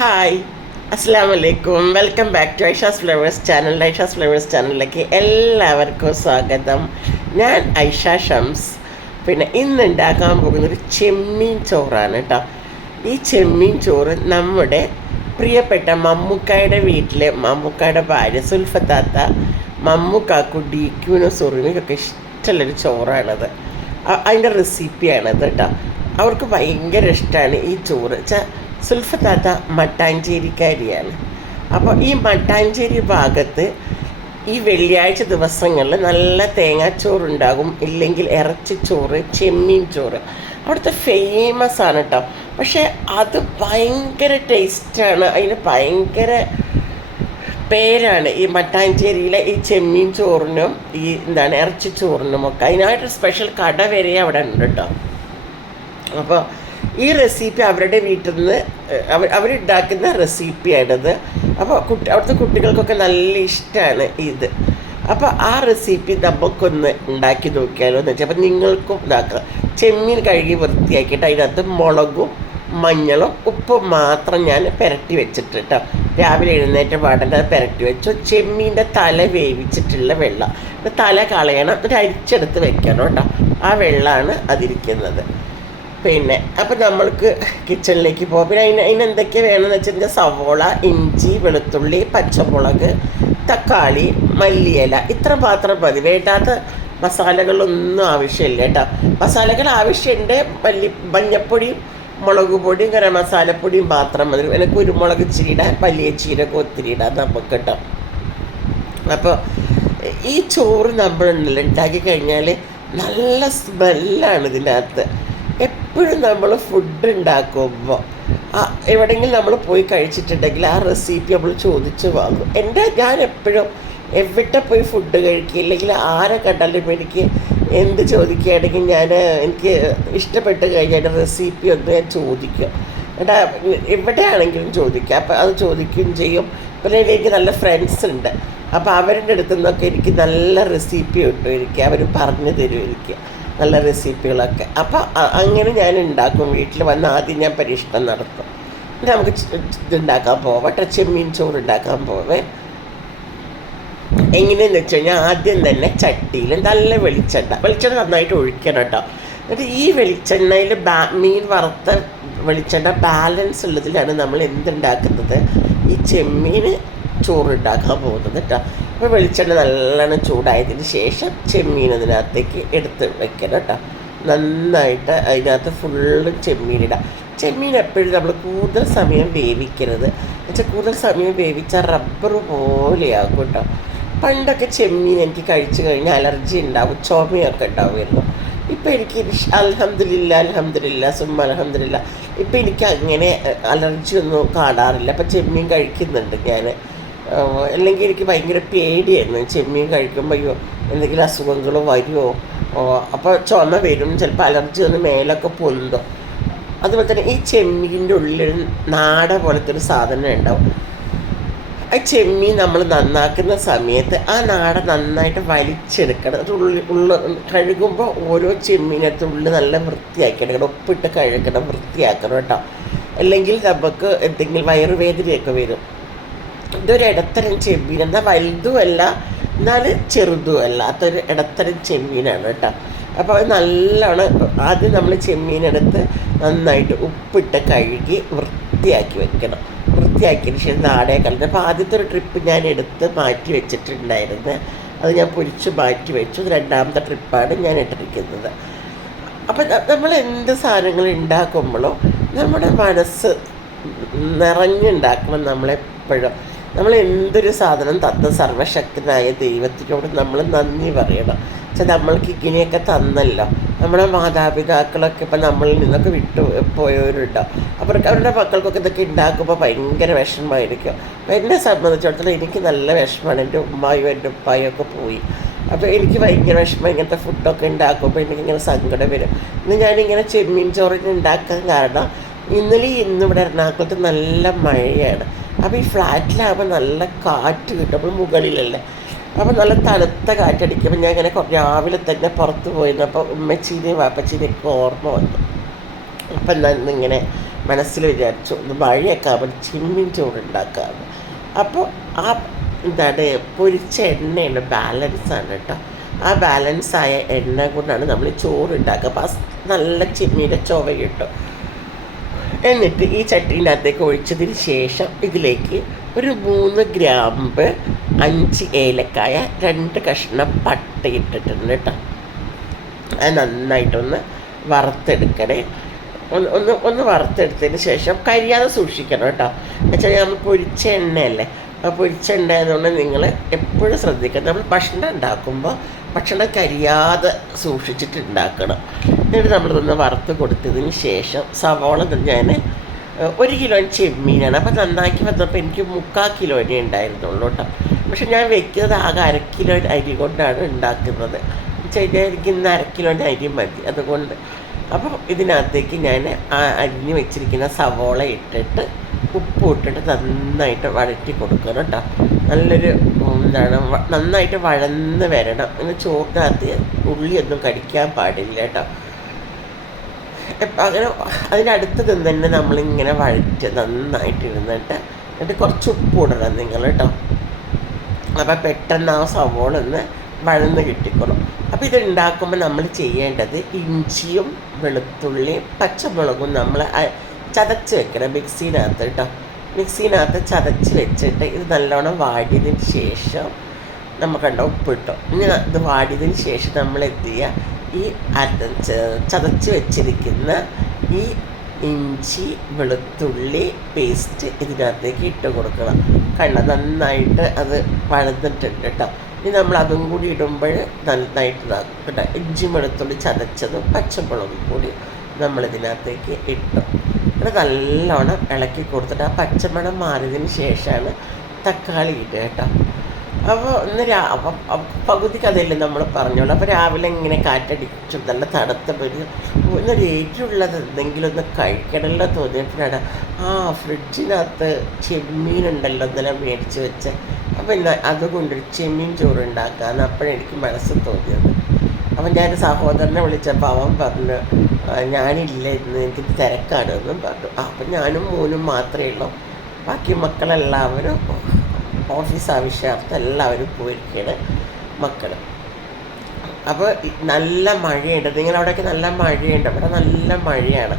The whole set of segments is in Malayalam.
ഹായ്, അസ്സാം വലൈക്കും. Welcome back to Aisha's flowers channel. Aisha's flowers ചാനലിലേക്ക് എല്ലാവർക്കും സ്വാഗതം. ഞാൻ ഐഷ ഷംസ്. പിന്നെ ഇന്ന് ഉണ്ടാക്കാൻ പോകുന്നൊരു ചെമ്മീൻ ചോറാണ് കേട്ടോ. ഈ ചെമ്മീൻ ചോറ് നമ്മുടെ പ്രിയപ്പെട്ട മമ്മൂക്കായുടെ വീട്ടിലെ മമ്മൂക്കായുടെ ഭാര്യ സുൽഫത്താത്ത, മമ്മൂക്കാക്കു ഡിക്യൂനും സുറിനൊക്കെ ഇഷ്ടമുള്ളൊരു ചോറാണത്. അതിൻ്റെ റെസിപ്പിയാണത് കേട്ടോ. അവർക്ക് ഭയങ്കര ഇഷ്ടമാണ് ഈ ചോറ്. സുൽഫത്താത്ത മട്ടാഞ്ചേരിക്കാരിയാണ്. അപ്പോൾ ഈ മട്ടാഞ്ചേരി ഭാഗത്ത് ഈ വെള്ളിയാഴ്ച ദിവസങ്ങളിൽ നല്ല തേങ്ങാച്ചോറുണ്ടാകും, ഇല്ലെങ്കിൽ ഇറച്ചിച്ചോറ്, ചെമ്മീൻ ചോറ് അവിടുത്തെ ഫേമസ് ആണ് കേട്ടോ. പക്ഷേ അത് ഭയങ്കര ടേസ്റ്റാണ്, അതിന് ഭയങ്കര പേരാണ് ഈ മട്ടാഞ്ചേരിയിലെ ഈ ചെമ്മീൻ ചോറിനും ഈ ഇറച്ചിച്ചോറിനും ഒക്കെ. അതിനായിട്ട് സ്പെഷ്യൽ കട വരെ അവിടെ ഉണ്ട് കേട്ടോ. അപ്പോൾ ഈ റെസിപ്പി അവരുടെ വീട്ടിൽ നിന്ന് അവരുണ്ടാക്കുന്ന റെസിപ്പിയാണിത്. അപ്പോൾ അവിടുത്തെ കുട്ടികൾക്കൊക്കെ നല്ല ഇഷ്ടമാണ് ഇത്. അപ്പോൾ ആ റെസിപ്പി നമുക്കൊന്ന് ഉണ്ടാക്കി നോക്കിയാലോ എന്ന് വെച്ചാൽ, അപ്പോൾ നിങ്ങൾക്കും ഇതാക്കാം. ചെമ്മീൻ കഴുകി വൃത്തിയാക്കിയിട്ട് അതിനകത്ത് മുളകും മഞ്ഞളും ഉപ്പും മാത്രം ഞാൻ പുരട്ടി വെച്ചിട്ട് കേട്ടോ. രാവിലെ എഴുന്നേറ്റ പാടന്നെ അത് പുരട്ടി വെച്ചു. ചെമ്മീൻ്റെ തല വേവിച്ചിട്ടുള്ള വെള്ളം, തല കളയണം, എന്നിട്ട് അരിച്ചെടുത്ത് വെക്കണം കേട്ടോ. ആ വെള്ളമാണ് അതിരിക്കുന്നത്. പിന്നെ അപ്പോൾ നമ്മൾക്ക് കിച്ചണിലേക്ക് പോകാം. പിന്നെ അതിനെന്തൊക്കെ വേണമെന്ന് വെച്ചിട്ടുണ്ടെങ്കിൽ സവോള, ഇഞ്ചി, വെളുത്തുള്ളി, പച്ചമുളക്, തക്കാളി, മല്ലിയില, ഇത്ര മാത്രം മതി. വേണ്ടാത്ത മസാലകളൊന്നും ആവശ്യമില്ല കേട്ടോ. മസാലകൾ ആവശ്യമുണ്ട്, മഞ്ഞപ്പൊടിയും മുളക് പൊടിയും ഗരം മസാലപ്പൊടിയും മാത്രം മതി. പിന്നെ കുരുമുളക് ചീട, വലിയ ചീരക ഒത്തിരി ഇടാം നമുക്ക് കേട്ടോ. അപ്പോൾ ഈ ചോറ് നമ്മൾ ഉണ്ടാക്കി കഴിഞ്ഞാൽ നല്ല സ്മെല്ലാണ് ഇതിൻ്റെ അകത്ത്. എപ്പോഴും നമ്മൾ ഫുഡ് ഉണ്ടാക്കുമ്പോൾ എവിടെയെങ്കിലും നമ്മൾ പോയി കഴിച്ചിട്ടുണ്ടെങ്കിൽ ആ റെസിപ്പി നമ്മൾ ചോദിച്ച് വാങ്ങും. ഞാൻ എപ്പോഴും എവിടെ പോയി ഫുഡ് കഴിക്കില്ലെങ്കിൽ ആരെ കണ്ടാലും എനിക്ക് എന്ത് ചോദിക്കുകയാണെങ്കിൽ എനിക്ക് ഇഷ്ടപ്പെട്ട് കഴിഞ്ഞാൽ റെസിപ്പി ഒന്ന് ഞാൻ ചോദിക്കും. എവിടെയാണെങ്കിലും ചോദിക്കുക. അപ്പോൾ അത് ചോദിക്കുകയും ചെയ്യും. പിന്നെ എനിക്ക് നല്ല ഫ്രണ്ട്സ് ഉണ്ട്. അപ്പോൾ അവരുടെ അടുത്തു നിന്നൊക്കെ എനിക്ക് നല്ല റെസിപ്പി കിട്ടും. അവർ പറഞ്ഞു തരും എനിക്ക് നല്ല റെസിപ്പികളൊക്കെ. അപ്പോൾ അങ്ങനെ ഞാൻ ഉണ്ടാക്കും. വീട്ടിൽ വന്ന് ആദ്യം ഞാൻ പരീക്ഷണം നടത്തും. നമുക്ക് ഇതുണ്ടാക്കാൻ പോവട്ടെ, ചെമ്മീൻ ചോറ് ഉണ്ടാക്കാൻ പോവേ. എങ്ങനെയെന്ന് വെച്ച് കഴിഞ്ഞാൽ ആദ്യം തന്നെ ചട്ടിയിൽ നല്ല വെളിച്ചെണ്ണ നന്നായിട്ട് ഒഴിക്കണം കേട്ടോ. എന്നിട്ട് ഈ വെളിച്ചെണ്ണയിൽ മീൻ വറുത്ത വെളിച്ചെണ്ണ ബാലൻസ് ഉള്ളതിലാണ് നമ്മൾ എന്തുണ്ടാക്കുന്നത്, ഈ ചെമ്മീൻ ചോറ് ഉണ്ടാക്കാൻ പോകുന്നത് കേട്ടോ. അപ്പോൾ വെളിച്ചെണ്ണ നല്ലോണം ചൂടായതിന് ശേഷം ചെമ്മീൻ അതിനകത്തേക്ക് എടുത്ത് വെക്കണം കേട്ടോ. നന്നായിട്ട് അതിനകത്ത് ഫുള്ളും ചെമ്മീനിടാം. ചെമ്മീൻ എപ്പോഴും നമ്മൾ കൂടുതൽ സമയം വേവിക്കരുത്. എന്നുവെച്ചാൽ കൂടുതൽ സമയം വേവിച്ചാൽ റബ്ബർ പോലെയാകും കേട്ടോ. പണ്ടൊക്കെ ചെമ്മീൻ എനിക്ക് കഴിച്ചു കഴിഞ്ഞാൽ അലർജി ഉണ്ടാവും, ചുമയൊക്കെ ഉണ്ടാവുമായിരുന്നു. ഇപ്പോൾ എനിക്ക് അൽഹംദുലില്ലാ സുമ്മ അൽഹംദുലില്ലാ, ഇപ്പോൾ എനിക്ക് അങ്ങനെ അലർജി ഒന്നും കാണാറില്ല. അപ്പോൾ ചെമ്മീൻ കഴിക്കുന്നുണ്ട് ഞാൻ. അല്ലെങ്കിൽ എനിക്ക് ഭയങ്കര പേടിയായിരുന്നു ചെമ്മീൻ കഴിക്കുമ്പോൾ, അയ്യോ എന്തെങ്കിലും അസുഖങ്ങൾ വരുമോ, അപ്പോൾ ചുമ വരും, ചിലപ്പോൾ അലർജി ഒന്ന് മേലൊക്കെ പൊന്തും. അതുപോലെ തന്നെ ഈ ചെമ്മീൻ്റെ ഉള്ളിൽ നാട പോലത്തെ ഒരു സാധനം ഉണ്ടാവും. ആ ചെമ്മീൻ നമ്മൾ നന്നാക്കുന്ന സമയത്ത് ആ നാട നന്നായിട്ട് വലിച്ചെടുക്കണം. അത് കഴുകുമ്പോൾ ഓരോ ചെമ്മീനകത്ത് ഉള്ളിൽ നല്ല വൃത്തിയാക്കി എടുക്കണം. ഉപ്പിട്ട് കഴുകണം, വൃത്തിയാക്കണം കേട്ടോ. അല്ലെങ്കിൽ നമുക്ക് എന്തെങ്കിലും വയറുവേദനയൊക്കെ വരും. ഇതൊരു ഇടത്തരം ചെമ്മീൻ, എന്നാൽ വലുതുമല്ല എന്നാൽ ചെറുതുമല്ല, അതൊരു ഇടത്തരം ചെമ്മീനാണ് കേട്ടോ. അപ്പോൾ അത് നല്ലോണം ആദ്യം നമ്മൾ ചെമ്മീനെടുത്ത് നന്നായിട്ട് ഉപ്പിട്ട് കഴുകി വൃത്തിയാക്കി വെക്കണം. വൃത്തിയാക്കിയതിന് ശേഷം നാടയെ കളഞ്ഞു. അപ്പോൾ ആദ്യത്തെ ഒരു ട്രിപ്പ് ഞാൻ എടുത്ത് മാറ്റി വെച്ചിട്ടുണ്ടായിരുന്നു. അത് ഞാൻ പൊരിച്ച് മാറ്റി വെച്ചു. രണ്ടാമത്തെ ട്രിപ്പാണ് ഞാൻ ഇട്ടിരിക്കുന്നത്. അപ്പം നമ്മൾ എന്ത് സാധനങ്ങൾ ഉണ്ടാക്കുമ്പോഴോ നമ്മുടെ മനസ്സ് നിറഞ്ഞുണ്ടാക്കണം. നമ്മളെപ്പോഴും നമ്മൾ എന്തൊരു സാധനം തന്ന സർവശക്തനായ ദൈവത്തിനോട് നമ്മൾ നന്ദി പറയണം. പക്ഷെ നമ്മൾക്ക് ഇങ്ങനെയൊക്കെ തന്നല്ലോ. നമ്മുടെ മാതാപിതാക്കളൊക്കെ ഇപ്പം നമ്മളിൽ നിന്നൊക്കെ വിട്ടു പോയവരുണ്ടാവും. അവരുടെ മക്കൾക്കൊക്കെ ഇതൊക്കെ ഉണ്ടാക്കുമ്പോൾ ഭയങ്കര വിഷമമായിരിക്കും. അപ്പോൾ എന്നെ സംബന്ധിച്ചിടത്തോളം എനിക്ക് നല്ല വിഷമമാണ്. എൻ്റെ ഉമ്മായും എൻ്റെ ഉപ്പായും ഒക്കെ പോയി. അപ്പോൾ എനിക്ക് ഭയങ്കര വിഷമം. ഇങ്ങനത്തെ ഫുഡൊക്കെ ഉണ്ടാക്കുമ്പോൾ എനിക്കിങ്ങനെ സങ്കടം വരും. ഇന്ന് ഞാനിങ്ങനെ ചെമ്മീൻ ചോറിന് ഉണ്ടാക്കാൻ കാരണം ഇന്നലെ ഇവിടെ എറണാകുളത്ത് നല്ല മഴയാണ്. അപ്പോൾ ഈ ഫ്ലാറ്റിലാകുമ്പോൾ നല്ല കാറ്റ് കിട്ടും. അപ്പോൾ മുകളിലല്ലേ, അപ്പോൾ നല്ല തണുത്ത കാറ്റടിക്കുമ്പോൾ ഞാൻ ഇങ്ങനെ രാവിലെ തന്നെ പുറത്ത് പോയിരുന്നു. അപ്പോൾ ഉമ്മച്ചീനെയും വാപ്പച്ചീനെയൊക്കെ ഓർമ്മ വന്നു. അപ്പം ഇന്നിങ്ങനെ മനസ്സിൽ വിചാരിച്ചു ഒന്ന് മഴയൊക്കെ ആകുമ്പോൾ ചെമ്മീൻ ചോറുണ്ടാക്കാമെന്ന്. അപ്പോൾ ആ എന്താണ് പൊരിച്ച എണ്ണയുടെ ബാലൻസാണ് കേട്ടോ. ആ ബാലൻസായ എണ്ണ കൊണ്ടാണ് നമ്മൾ ചോറുണ്ടാക്കുക. അപ്പോൾ നല്ല ചെമ്മീൻ്റെ ചുവ കിട്ടും. എന്നിട്ട് ഈ ചട്ടീനകത്തേക്ക് ഒഴിച്ചതിന് ശേഷം ഇതിലേക്ക് ഒരു 3 ഗ്രാമ്പ്, 5 ഏലക്കായ, 2 കഷ്ണം പട്ട ഇട്ടിട്ടുണ്ട് കേട്ടോ. അത് നന്നായിട്ടൊന്ന് വറുത്തെടുക്കണേ. ഒന്ന് വറുത്തെടുത്തതിന് ശേഷം കരിയാതെ സൂക്ഷിക്കണം കേട്ടോ. എന്നുവെച്ചാൽ നമ്മൾ പൊരിച്ച എണ്ണയല്ലേ, ആ പൊരിച്ച എണ്ണ ആയതുകൊണ്ട് നിങ്ങൾ എപ്പോഴും ശ്രദ്ധിക്കണം. നമ്മൾ ഭക്ഷണം ഉണ്ടാക്കുമ്പോൾ ഭക്ഷണം കരിയാതെ സൂക്ഷിച്ചിട്ട് ഉണ്ടാക്കണം. എന്നിട്ട് നമ്മളിതൊന്ന് വറുത്ത് കൊടുത്തതിന് ശേഷം സവോള ഞാൻ 1 കിലോ ചെമ്മീനാണ്. അപ്പോൾ നന്നാക്കി വന്നപ്പോൾ എനിക്ക് 3/4 കിലോനെ ഉണ്ടായിരുന്നുള്ളൂ കേട്ടോ. പക്ഷെ ഞാൻ വെക്കുന്നത് ആകെ 1/2 കിലോ അരി കൊണ്ടാണ് ഉണ്ടാക്കുന്നത്. കഴിഞ്ഞാൽ എനിക്ക് ഇന്ന് 1/2 കിലോൻ്റെ അരി മതി. അതുകൊണ്ട് അപ്പോൾ ഇതിനകത്തേക്ക് ഞാൻ അരിഞ്ഞ് വെച്ചിരിക്കുന്ന സവോള ഇട്ടിട്ട് ഉപ്പ് ഇട്ടിട്ട് നന്നായിട്ട് വഴറ്റി കൊടുക്കണം കേട്ടോ. നല്ലൊരു നന്നായിട്ട് വഴന്ന് വരണം. അങ്ങനെ ചോറിനകത്ത് ഉള്ളിയൊന്നും കടിക്കാൻ പാടില്ല കേട്ടോ. അങ്ങനെ അതിനടുത്ത് തന്നെ നമ്മളിങ്ങനെ വഴറ്റി നന്നായിട്ട് ഇരുന്നിട്ട് എന്നിട്ട് കുറച്ച് ഉപ്പ് ഇടണം നിങ്ങൾ കേട്ടോ. അപ്പോൾ പെട്ടെന്ന് ആ സവോള ഒന്ന് വഴന്ന് കിട്ടിക്കോളും. അപ്പോൾ ഇതുണ്ടാക്കുമ്പോൾ നമ്മൾ ചെയ്യേണ്ടത് ഇഞ്ചിയും വെളുത്തുള്ളിയും പച്ചമുളകും നമ്മൾ ചതച്ച് വെക്കണം മിക്സിനകത്ത് കേട്ടോ. മിക്സിനകത്ത് ചതച്ച് വെച്ചിട്ട് ഇത് നല്ലോണം വാടിയതിന് ശേഷം നമുക്കുണ്ടോ ഉപ്പിട്ടോ. ഇനി ഇത് വാടിയതിന് ശേഷം നമ്മൾ എന്ത് ചെയ്യുക, ഈ ചതച്ച് വെച്ചിരിക്കുന്ന ഈ ഇഞ്ചി വെളുത്തുള്ളി പേസ്റ്റ് ഇതിനകത്തേക്ക് ഇട്ട് കൊടുക്കണം. നന്നായിട്ട് അത് വഴന്നിട്ടുണ്ട് കേട്ടോ. ഇനി നമ്മൾ അതും കൂടി ഇടുമ്പോൾ നന്നായിട്ട് ഇതാക്കും കേട്ടോ. ഇഞ്ചി വെളുത്തുള്ളി ചതച്ചതും പച്ചമുളകും കൂടി നമ്മളിതിനകത്തേക്ക് ഇട്ടു. അത് നല്ലോണം ഇളക്കി കൊടുത്തിട്ട് ആ പച്ചമണം മാറിയതിന് ശേഷമാണ് തക്കാളി ഇടുക കേട്ടോ. അപ്പോൾ പകുതി കഥയില്ലേ നമ്മൾ പറഞ്ഞോളൂ. അപ്പോൾ രാവിലെ ഇങ്ങനെ കാറ്റടിച്ചും നല്ല തണുത്ത ഒന്നൊരു എരിവുള്ളത് എന്തെങ്കിലും ഒന്ന് കഴിക്കണമല്ലോ തോന്നിയപ്പോഴാണ് ഫ്രിഡ്ജിനകത്ത് ചെമ്മീനുണ്ടല്ലോ ഇന്നലെ മേടിച്ച് വെച്ച്. അപ്പോൾ ഇന്ന് അതുകൊണ്ടൊരു ചെമ്മീൻ ചോറ് ഉണ്ടാക്കാമെന്ന് അപ്പോഴെനിക്ക് മനസ്സിൽ തോന്നിയത്. അപ്പം ഞാൻ സഹോദരനെ വിളിച്ചപ്പോൾ അവൻ പറഞ്ഞു ഞാനില്ല ഇന്ന് എനിക്ക് തിരക്കാണ് എന്നും പറഞ്ഞു. അപ്പം ഞാനും മോനും മാത്രമേ ഉള്ളൂ. ബാക്കി മക്കളെല്ലാവരും ഓഫീസ് ആവശ്യാർത്ഥം എല്ലാവരും പോയിരിക്കുകയാണ് മക്കൾ. അപ്പോൾ നല്ല മഴയുണ്ട്. നിങ്ങളവിടെയൊക്കെ നല്ല മഴയുണ്ട്. ഇവിടെ നല്ല മഴയാണ്.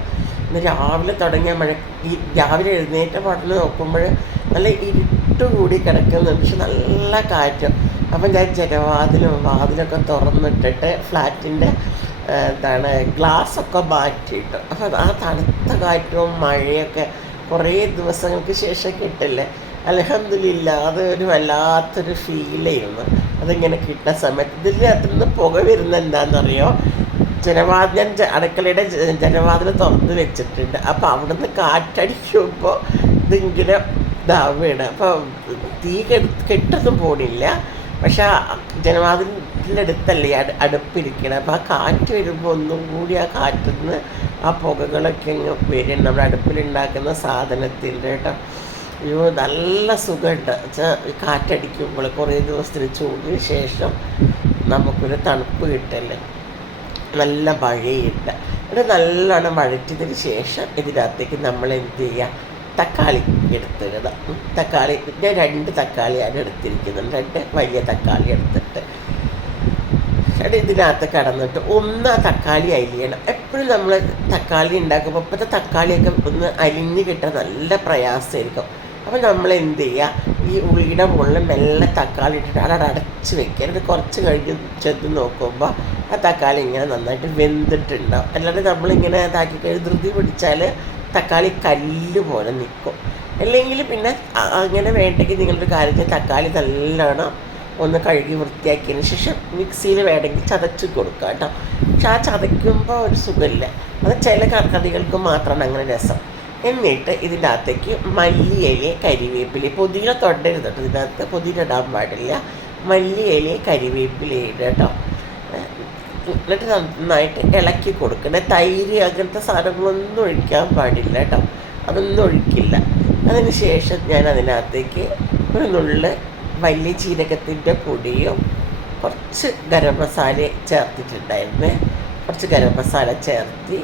ഇന്ന് രാവിലെ തുടങ്ങിയ മഴ. ഈ രാവിലെ എഴുന്നേറ്റ പാട്ടിൽ നോക്കുമ്പോൾ നല്ല ഇരുട്ട് കൂടി കിടക്കുന്നുണ്ട്. പക്ഷെ നല്ല കാറ്റും. അപ്പം ഞാൻ വാതിലൊക്കെ തുറന്നിട്ടിട്ട് ഫ്ലാറ്റിൻ്റെ ഗ്ലാസ്സൊക്കെ മാറ്റിയിട്ടു. അപ്പം ആ തണുത്ത കാറ്റും മഴയൊക്കെ കുറേ ദിവസങ്ങൾക്ക് ശേഷം കിട്ടില്ലേ. അൽഹംദുലില്ലാ, അത് ഒരു വല്ലാത്തൊരു ഫീൽ ചെയ്യുന്നു അതിങ്ങനെ കിട്ടുന്ന സമയത്ത്. ഇതിനകത്ത് നിന്ന് പുക വരുന്ന എന്താണെന്നറിയോ, ഞാൻ അടുക്കളയുടെ ജനവാതിൽ തുറന്ന് വെച്ചിട്ടുണ്ട്. അപ്പോൾ അവിടെ നിന്ന് കാറ്റടിക്കുമ്പോൾ ഇതിങ്ങനെ ഇതാവുകയാണ്. അപ്പോൾ തീ കെട്ടൊന്നും പോണില്ല. പക്ഷെ ജനവാതിലിൻ്റെ അടുത്തല്ലേ അടുപ്പിരിക്കണം. അപ്പോൾ ആ കാറ്റ് വരുമ്പോൾ ഒന്നും കൂടി ആ കാറ്റിൽ നിന്ന് ആ പുകകളൊക്കെ അങ്ങ് വരും നമ്മുടെ അടുപ്പിലുണ്ടാക്കുന്ന സാധനത്തിൻ്റെ കേട്ടോ. അയ്യോ നല്ല സുഖമുണ്ട് വെച്ചാൽ കാറ്റടിക്കുമ്പോൾ. കുറേ ദിവസത്തിന് ചൂടിന് ശേഷം നമുക്കൊരു തണുപ്പ് കിട്ടല്ലേ. നല്ല മഴയുണ്ട്. ഇവിടെ നല്ലോണം വഴറ്റിയതിന് ശേഷം ഇതിനകത്തേക്ക് നമ്മൾ എന്ത് ചെയ്യുക, തക്കാളി എടുത്തിടണം. തക്കാളി ഞാൻ 2 തക്കാളിയാണ് എടുത്തിരിക്കുന്നത്. 2 വലിയ തക്കാളി എടുത്തിട്ട് ഇതിനകത്ത് കടന്നിട്ട് ഒന്ന് ആ തക്കാളി അരിയണം. എപ്പോഴും നമ്മൾ തക്കാളി ഉണ്ടാക്കുമ്പോൾ ഇപ്പോഴത്തെ തക്കാളിയൊക്കെ ഒന്ന് അരിഞ്ഞ് കിട്ടാൻ നല്ല പ്രയാസമായിരിക്കും. അപ്പോൾ നമ്മൾ എന്ത് ചെയ്യുക, ഈ ഉള്ളിയുടെ മുകളിൽ മെല്ലെ തക്കാളി ഇട്ടിട്ട് അവിടെ അടച്ച് വെക്കുക. എന്നിട്ട് കുറച്ച് കഴിഞ്ഞ് ചെന്ന് നോക്കുമ്പോൾ ആ തക്കാളി ഇങ്ങനെ നന്നായിട്ട് വെന്തിട്ടുണ്ടാവും. അല്ലാണ്ട് നമ്മളിങ്ങനെ ഇതാക്കി കഴിഞ്ഞ് ധൃതി പിടിച്ചാൽ തക്കാളി കല്ല് പോലെ നിൽക്കും. അല്ലെങ്കിൽ പിന്നെ അങ്ങനെ വേണ്ടെങ്കിൽ നിങ്ങളൊരു കാര്യം തക്കാളി നല്ലോണം ഒന്ന് കഴുകി വൃത്തിയാക്കിയതിന് ശേഷം മിക്സിയിൽ വേണമെങ്കിൽ ചതച്ച് കൊടുക്കുക കേട്ടോ. പക്ഷെ ആ ചതയ്ക്കുമ്പോൾ ഒരു സുഖമില്ല. അത് ചില കറികൾക്ക് മാത്രമാണ് അങ്ങനെ രസം. എന്നിട്ട് ഇതിൻ്റെ അകത്തേക്ക് മല്ലിയില, കരിവേപ്പില, പുതിന തൊണ്ടരുത് കേട്ടോ. ഇതിനകത്ത് പുതിന ഇടാൻ പാടില്ല. മല്ലിയില, കരിവേപ്പില ഇടുക കേട്ടോ. എന്നിട്ട് നന്നായിട്ട് ഇളക്കി കൊടുക്കണേ. തൈര് അങ്ങനത്തെ സാധനങ്ങളൊന്നും ഒഴിക്കാൻ പാടില്ല കേട്ടോ. അതൊന്നും ഒഴിക്കില്ല. അതിന് ശേഷം ഞാൻ അതിനകത്തേക്ക് ഒരു നുള്ള് വലിയ ജീരകത്തിൻ്റെ പൊടിയും കുറച്ച് ഗരം മസാല ചേർത്തിട്ടുണ്ടായിരുന്നേ. കുറച്ച് ഗരം മസാല ചേർത്തി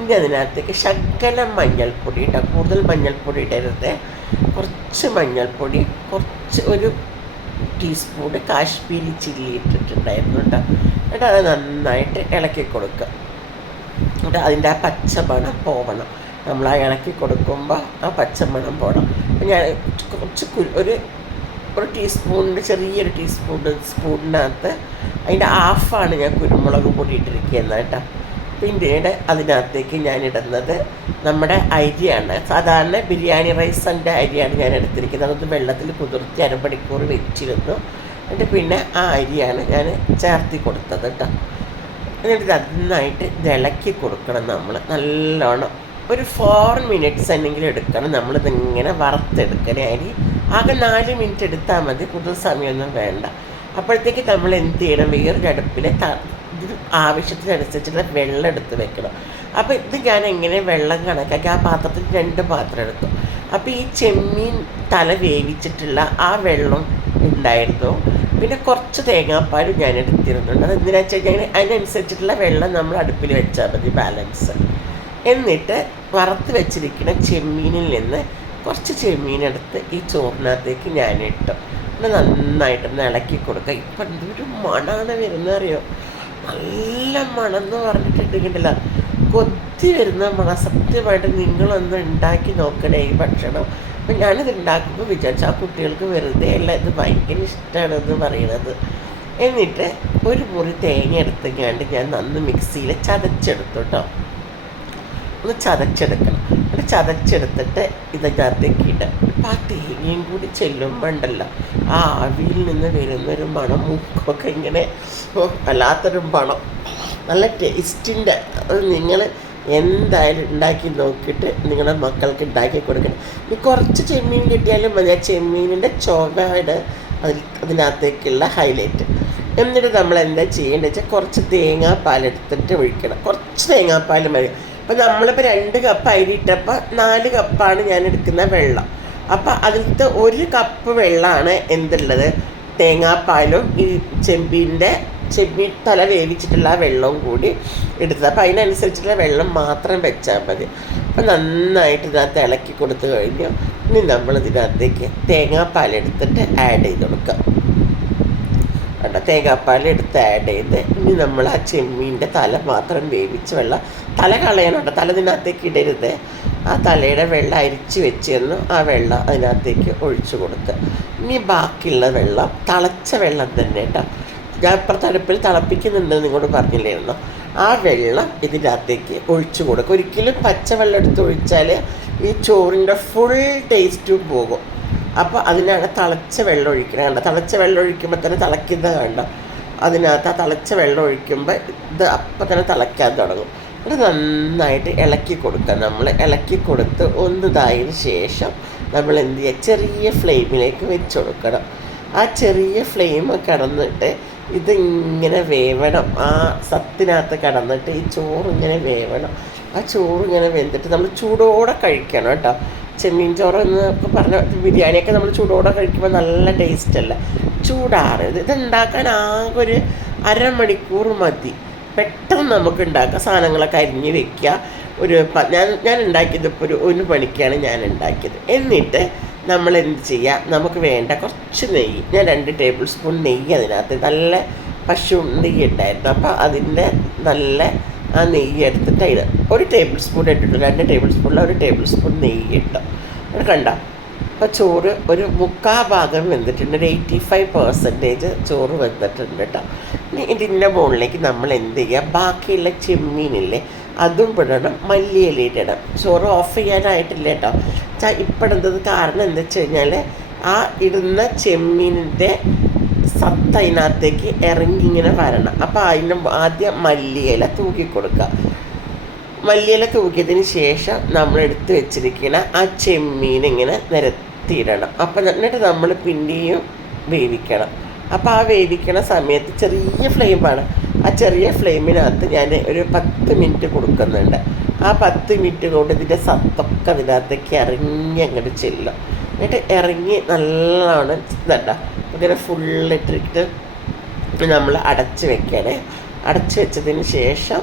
ഇനി അതിനകത്തേക്ക് ശകലം മഞ്ഞൾപ്പൊടി ഇട്ടാൽ കൂടുതൽ മഞ്ഞൾപ്പൊടി ഇടരുത്. കുറച്ച് മഞ്ഞൾപ്പൊടി, കുറച്ച് ഒരു ടീസ്പൂൺ കാശ്മീരി ചില്ലി ഇട്ടിട്ടുണ്ടായിരുന്നു കേട്ടോ. എന്നിട്ട് അത് നന്നായിട്ട് ഇളക്കി കൊടുക്കുക. എന്നിട്ട് അതിൻ്റെ ആ പച്ചമണം പോവണം. നമ്മൾ ആ ഇളക്കി കൊടുക്കുമ്പോൾ ആ പച്ചമണം പോകണം. അപ്പം ഞാൻ കുറച്ച് ഒരു ടീസ്പൂണിൻ്റെ ചെറിയൊരു സ്പൂണിനകത്ത് അതിൻ്റെ ഹാഫാണ് ഞാൻ കുരുമുളക് പൊടി ഇട്ടിരിക്കുന്നത് കേട്ടോ. പിന്നീട് അതിനകത്തേക്ക് ഞാൻ ഇടുന്നത് നമ്മുടെ അരിയാണ്. സാധാരണ ബിരിയാണി റൈസിൻ്റെ അരിയാണ് ഞാൻ എടുത്തിരിക്കുന്നത്. അതൊന്ന് വെള്ളത്തിൽ കുതിർത്തി അരമണിക്കൂർ വെച്ചിരുന്നു. എന്നിട്ട് പിന്നെ ആ അരിയാണ് ഞാൻ ചേർത്തി കൊടുത്തത് കേട്ടോ. എന്നിട്ട് നന്നായിട്ട് ഇളക്കി കൊടുക്കണം. നമ്മൾ നല്ലോണം ഒരു 4 മിനിറ്റ്സ് എന്നെങ്കിലും എടുക്കണം. നമ്മളിതിങ്ങനെ വറുത്തെടുക്കണേ. അരി ആകെ 4 മിനിറ്റ് എടുത്താൽ മതി, കൂടുതൽ സമയമൊന്നും വേണ്ട. അപ്പോഴത്തേക്ക് നമ്മൾ എന്ത് ചെയ്യണം, വേറൊരു അടുപ്പിൽ ഇതിന് ആവശ്യത്തിനനുസരിച്ചുള്ള വെള്ളം എടുത്ത് വെക്കണം. അപ്പോൾ ഇത് ഞാൻ എങ്ങനെ വെള്ളം കണക്കാക്കി ആ പാത്രത്തിൽ 2 പാത്രം എടുത്തു. അപ്പോൾ ഈ ചെമ്മീൻ തല വേവിച്ചിട്ടുള്ള ആ വെള്ളം ഉണ്ടായിരുന്നു. പിന്നെ കുറച്ച് തേങ്ങാപ്പാലും ഞാൻ എടുത്തിരുന്നുണ്ട്. അത് എന്തിനാ വെച്ച് കഴിഞ്ഞാൽ അതിനനുസരിച്ചിട്ടുള്ള വെള്ളം നമ്മൾ അടുപ്പിൽ വെച്ചാൽ മതി, ബാലൻസ്. എന്നിട്ട് വറുത്ത് വെച്ചിരിക്കുന്ന ചെമ്മീനിൽ നിന്ന് കുറച്ച് ചെമ്മീനെടുത്ത് ഈ ചോറിനകത്തേക്ക് ഞാൻ ഇട്ടു. പിന്നെ നന്നായിട്ടൊന്ന് ഇളക്കി കൊടുക്കുക. ഇപ്പം എന്തൊരു മണമാണ് വരുന്നത് അറിയോ, നല്ല മണം എന്ന് പറഞ്ഞിട്ടുണ്ടെങ്കിലല്ല, കൊത്തി വരുന്ന മണം. സത്യമായിട്ട് നിങ്ങളൊന്ന് ഉണ്ടാക്കി നോക്കണേ ഈ ഭക്ഷണം. അപ്പം ഞാനിത് ഉണ്ടാക്കുമ്പോൾ വിചാരിച്ചു ആ കുട്ടികൾക്ക് വെറുതെ അല്ല, ഇത് ഭയങ്കര ഇഷ്ടമാണെന്ന് പറയണത്. എന്നിട്ട് ഒരു മുറി തേങ്ങ എടുത്തങ്ങാണ്ട് ഞാൻ നന്ന് മിക്സിയിൽ ചതച്ചെടുത്തു കേട്ടോ. ഒന്ന് ചതച്ചെടുക്കണം. എന്നിട്ട് ചതച്ചെടുത്തിട്ട് ഇതിനകത്തേക്ക് ഇടാം. അപ്പം ആ തേങ്ങയും കൂടി ചെല്ലുമ്പോൾ ഉണ്ടല്ലോ, ആ ആവിയിൽ നിന്ന് വരുന്നൊരു മണം, മൂക്കൊക്കെ ഇങ്ങനെ വല്ലാത്തൊരു മണം, നല്ല ടേസ്റ്റിൻ്റെ. അത് നിങ്ങൾ എന്തായാലും ഉണ്ടാക്കി നോക്കിയിട്ട് നിങ്ങളുടെ മക്കൾക്ക് ഉണ്ടാക്കി കൊടുക്കണം. ഇനി കുറച്ച് ചെമ്മീൻ കിട്ടിയാലും മതി. ആ ചെമ്മീനിൻ്റെ ചുവയുടെ അതിനകത്തേക്കുള്ള ഹൈലൈറ്റ്. എന്നിട്ട് നമ്മൾ എന്താ ചെയ്യേണ്ടത് വെച്ചാൽ കുറച്ച് തേങ്ങാപ്പാലെടുത്തിട്ട് ഒഴിക്കണം. കുറച്ച് തേങ്ങാപ്പാൽ മതി. അപ്പോൾ നമ്മളിപ്പോൾ 2 കപ്പ് അരി ഇട്ടപ്പോൾ 4 കപ്പാണ് ഞാൻ എടുക്കുന്ന വെള്ളം. അപ്പോൾ അതിലത്തെ 1 കപ്പ് വെള്ളമാണ് എന്തുള്ളത്, തേങ്ങാപ്പാലും ഈ ചെമ്മീൻ തല വേവിച്ചിട്ടുള്ള വെള്ളവും കൂടി എടുത്തത്. അപ്പോൾ അതിനനുസരിച്ചുള്ള വെള്ളം മാത്രം വെച്ചാൽ മതി. അപ്പോൾ നന്നായിട്ട് ഇതിനകത്ത് ഇളക്കി കൊടുത്തു കഴിഞ്ഞു. ഇനി നമ്മൾ ഇതിനകത്തേക്ക് തേങ്ങാപ്പാലെടുത്തിട്ട് ആഡ് ചെയ്ത് കൊടുക്കാം കേട്ടോ. തേങ്ങാപ്പാലെടുത്ത് ആഡ് ചെയ്ത് ഇനി നമ്മൾ ആ ചെമ്മീൻ്റെ തല മാത്രം വേവിച്ച് വെള്ളം, തല കളയണുണ്ട്, തല ഇതിനകത്തേക്ക് ഇടരുത്. ആ തലയുടെ വെള്ളം അരിച്ച് വെച്ചിരുന്നു, ആ വെള്ളം അതിനകത്തേക്ക് ഒഴിച്ചു കൊടുക്കുക. ഇനി ബാക്കിയുള്ള വെള്ളം തിളച്ച വെള്ളം തന്നെ കേട്ടോ. ഞാൻ ഇപ്പുറത്തെ അടുപ്പിൽ തിളപ്പിക്കുന്നുണ്ടെന്ന് നിങ്ങളോട് പറഞ്ഞില്ലായിരുന്നു. ആ വെള്ളം ഇതിനകത്തേക്ക് ഒഴിച്ചു കൊടുക്കുക. ഒരിക്കലും പച്ചവെള്ളം എടുത്ത് ഒഴിച്ചാൽ ഈ ചോറിൻ്റെ ഫുൾ ടേസ്റ്റും പോകും. അപ്പോൾ അതിനാണ് തിളച്ച വെള്ളം ഒഴിക്കണം. കണ്ടോ, തിളച്ച വെള്ളം ഒഴിക്കുമ്പോൾ തന്നെ തിളയ്ക്കുന്നത് കണ്ടോ. അതിനകത്ത് ആ തിളച്ച വെള്ളം ഒഴിക്കുമ്പോൾ ഇത് അപ്പം തന്നെ തിളയ്ക്കാൻ തുടങ്ങും. അത് നന്നായിട്ട് ഇളക്കി കൊടുക്കുക. നമ്മൾ ഇളക്കി കൊടുത്ത് ഒന്നിതായതിന് ശേഷം നമ്മൾ എന്ത് ചെയ്യുക, ചെറിയ ഫ്ലെയിമിലേക്ക് വെച്ച് കൊടുക്കണം. ആ ചെറിയ ഫ്ലെയിം കിടന്നിട്ട് ഇതിങ്ങനെ വേവണം. ആ സത്തിനകത്ത് കിടന്നിട്ട് ഈ ചോറിങ്ങനെ വേവണം. ആ ചോറിങ്ങനെ വെന്തിട്ട് നമ്മൾ ചൂടോടെ കഴിക്കണം കേട്ടോ. ചെമ്മീൻ ചോറ് എന്നൊക്കെ പറഞ്ഞ ബിരിയാണിയൊക്കെ നമ്മൾ ചൂടോടെ കഴിക്കുമ്പോൾ നല്ല ടേസ്റ്റല്ല. ചൂടാറരുത്. ഇതുണ്ടാക്കാൻ ആകെ ഒരു അരമണിക്കൂർ മതി. പെട്ടെന്ന് നമുക്ക് ഉണ്ടാക്കാം. സാധനങ്ങളൊക്കെ അരിഞ്ഞ് വെക്കുക. ഞാൻ ഉണ്ടാക്കിയത് ഇപ്പോൾ ഒരു മണിക്കാണ് ഞാൻ ഉണ്ടാക്കിയത്. എന്നിട്ട് നമ്മൾ എന്ത് ചെയ്യുക, നമുക്ക് വേണ്ട കുറച്ച് നെയ്യ്, ഞാൻ 2 ടേബിൾ സ്പൂൺ നെയ്യ് അതിനകത്ത്, നല്ല പശു നെയ്യ് ഉണ്ടായിരുന്നു. അപ്പോൾ അതിൻ്റെ നല്ല ആ നെയ്യ് എടുത്തിട്ട് അതിന് 1 ടേബിൾ സ്പൂൺ ഇട്ടിട്ടു. 2 ടേബിൾ സ്പൂണിൽ 1 ടേബിൾ സ്പൂൺ നെയ്യ് ഇട്ടു. അത് കണ്ടോ. അപ്പോൾ ചോറ് ഒരു 3/4 ഭാഗം വെന്തിട്ടുണ്ട്. ഒരു 85% ചോറ് വെന്തിട്ടുണ്ട് കേട്ടോ. ഇനി ഇതിൻ്റെ മുകളിലേക്ക് നമ്മൾ എന്ത് ചെയ്യുക, ബാക്കിയുള്ള ചെമ്മീനില്ലേ അതും ഇടണം, മല്ലിയില ഇടണം. ചോറ് ഓഫ് ചെയ്യാനായിട്ടില്ല കേട്ടോ. ഇപ്പോഴെന്തത് കാരണം എന്താ വെച്ച് കഴിഞ്ഞാൽ ആ ഇടുന്ന ചെമ്മീനിൻ്റെ സത്ത് അതിനകത്തേക്ക് ഇറങ്ങിങ്ങനെ വരണം. അപ്പോൾ അതിന് ആദ്യം മല്ലിയില തൂക്കി കൊടുക്കുക. മല്ലിയില തൂക്കിയതിന് ശേഷം നമ്മൾ എടുത്ത് വെച്ചിരിക്കുന്ന ആ ചെമ്മീൻ ഇങ്ങനെ നിരത്തിയിടണം. അപ്പം എന്നിട്ട് നമ്മൾ പിന്നെയും വേവിക്കണം. അപ്പോൾ ആ വേവിക്കണ സമയത്ത് ചെറിയ ഫ്ലെയിമാണ്. ആ ചെറിയ ഫ്ലെയിമിനകത്ത് ഞാൻ ഒരു 10 മിനിറ്റ് കൊടുക്കുന്നുണ്ട്. ആ 10 മിനിറ്റ് കൊണ്ട് ഇതിൻ്റെ സത്തൊക്കെ അതിനകത്തേക്ക് ഇറങ്ങി അങ്ങോട്ട് ചെല്ലും. എന്നിട്ട് ഇറങ്ങി നല്ലോണം ഇതണ്ട ഇങ്ങനെ ഫുള്ളിട്ടിട്ട് നമ്മൾ അടച്ച് വെക്കണേ. അടച്ച് വെച്ചതിന് ശേഷം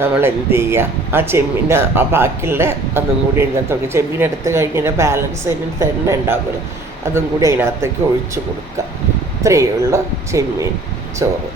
നമ്മൾ എന്ത് ചെയ്യുക, ആ ചെമ്മീൻ്റെ ആ ബാക്കിയുള്ള അതും കൂടി അതിനകത്തേക്ക്, ചെമ്മീൻ എടുത്ത് കഴിഞ്ഞാൽ ബാലൻസ് അതിന് തന്നെ ഉണ്ടാകുമല്ലോ, അതും കൂടി അതിനകത്തേക്ക് ഒഴിച്ച് കൊടുക്കുക. ഇത്രയേ ഉള്ളൂ ചെമ്മീൻ ചോറ്.